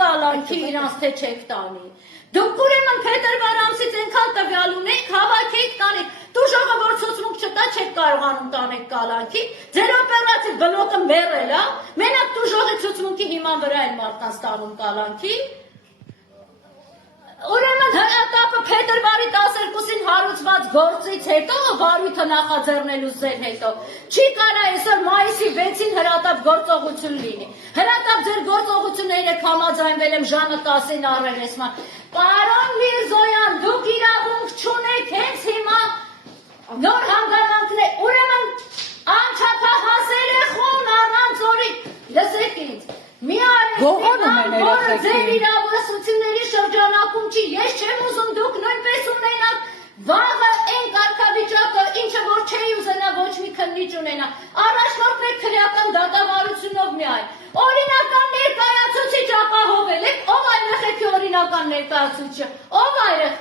կալանքի իրանց թե չեք տանի։ Դուք ուրեմն փետրվար ամսից այնքան տվյալ ունեք, հավաքեք տանեք։ Տուժողը որ ցուցմունք չտա, չեք կարողանում տանեք կալանքի։ Ձեր օպերատիվ բլոկը մեռել է, մենակ տուժողի ցուցմունքի հիման վրա են մարդկանց տանում կալանքի։ Ուրեմն հրատապը փետրվարի 12-ին հարուցված գործից հետո, վարույթը նախաձեռնելուց հետո, չի կարա այսօր մայիսի 6-ին հրատապ գործողություն լինի։ Հրատապ ձեր գործողությունները համաձայնվել եմ ժամը 10-ին առերեսման։ Պարոն Միրզոյան, դուք իրավունք չունեք հենց հիմա նոր հանգամանքներ, ուրեմն անչափահաս երեխուն առանց օրի, լսեք ինձ, մի արեք ձեր իրավասությունների շրջանակում չի, ես չեմ ուզում դուք նույնպես ունենաք վաղը այն կարգավիճակը, ինչը որ չէի ուզենա ոչ մի քննիչ ունենա, առաջնորդվեք քրեական դատավարությունով միայն, օրինական ներկայացուցիչ ապահովել եք, ով այրեխեքի օրինական ներկայացուցիչը, ով այրեղ,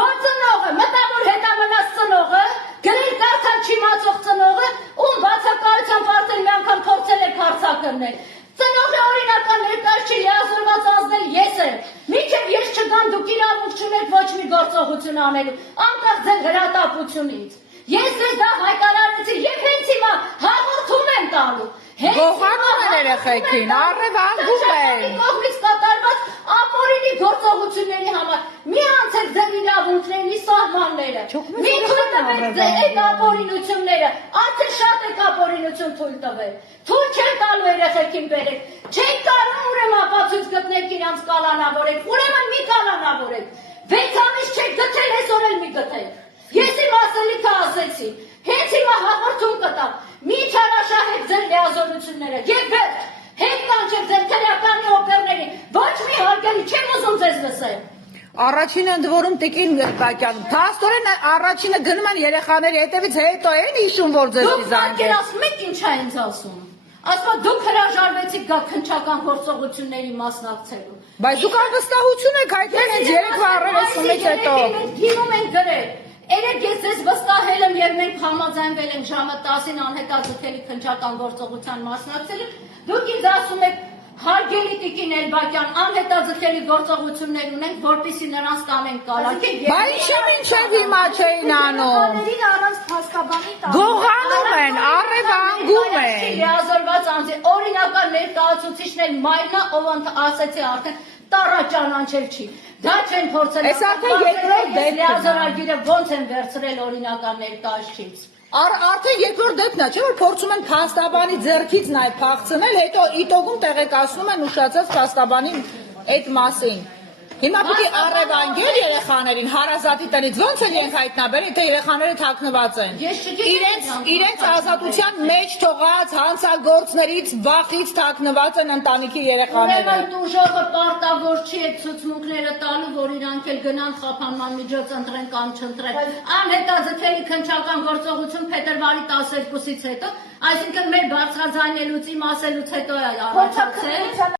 որ ծնողը, մտավոր հետամնաց ծնողը, գրել կարդալ չիմացող ծնողը, ում բացակայությամբ արդեն մի անգամ փորձել եք հարցակրնել, ծնողը օրինական ներկայացուցիչ լիազորված ազնել ես եմ, մինչև ես չգամ դուք իրավունք չունեք ոչ մի գործողություն անելու, անկախ ձեր հրատապությունից, ես ձեզ դա հայտարարեցի և հենց հիմա հաղորդում եմ տալու, Գողանում են երեխեքին, առևանգում են։ Կողմից կատարված ապօրինի գործողությունների համար մի անցեք ձեր իրավունքների սահմանները, մի թույլ տվեք ձեր այդ ապօրինությունները, արդեն շատ եք ապօրինություն թույլ տվել, թույլ չեն տալու երեխեքին բերեք, չեք կարող ուրեմն ապացույց գտնեք իրանց կալանավորեք, ուրեմն մի կալանավորեք, 6 ամիս չեք գտել, այսօր էլ մի գտեք, ես իմ ասելիքը ասեցի, հենց հիմա հաղորդում կտամ, մի չարաշահեք ձեր լիազորությունները, և վերջ, հետ կանչեք ձեր քրեականի օպերների, ոչ մի հարգելի, չեմ ուզում ձեզ լսել։ Առաջինը ընդ որում տիկին Գերբակյանը, փաստորեն առաջինը գնում են երեխաների հետևից հետո են հիշում, որ ձեզ Դուք պատկերացնում եք ինչ է ինձ ասում։ Ասում դուք հրաժարվեցիք գա քննչական գործողությունների մասնակցելու։ Բայց դուք անվստահություն եք հայտնել հենց 3 առերեսումից հետո։ Դիմում ենք գրել։ Երեք ես ձեզ վստահել եմ և մենք համաձայնվել ենք ժամը 10-ին անհետաձգելի քննչական գործողության մասնակցելու, դուք ինձ ասում եք հարգելի տիկին Էլբակյան, անհետաձգելի գործողություններ ունենք, որպեսզի նրանց տանենք կալանքի։ Բայց ինչը մինչև հիմա չէին անում։ Գողանում են, առևանգում են։ Լիազորված անձի օրինական ներկայացուցիչներ մայրնա, ով ասեցի արդեն տառաճանանչել չի։ Դա չեն փորձել։ Այս արդեն երկրորդ դեպքն է։ Լիազորագիրը ոնց են վերցրել օրինական ներկայացուցիչ։ Արդեն երկրորդ դեպքն է, չէ՞ որ փորձում են փաստաբանի ձեռքից նաև փախցնել, հետո իտոգում տեղեկացնում են ուշացած փաստաբանի այդ մասին։ Հիմա պիտի առևանգել երեխաներին հարազատի տնից, ոնց են իրենք հայտնաբերել, թե երեխաները թաքնված են։ Իրենց ազատության մեջ թողած հանցագործներից վախից թաքնված են ընտանիքի երեխաները։ Ուրեմն տուժողը պարտավոր չի այդ ցուցմունքները տալու, որ իրանք էլ գնան խափանման միջոց ընտրեն կամ չընտրեն։ Անհետաձգելի քննչական գործողություն փետրվարի 12-ից հետո, այսինքն մեր բարձրաձայնելուց իմ ասելուց հետո է առաջացել։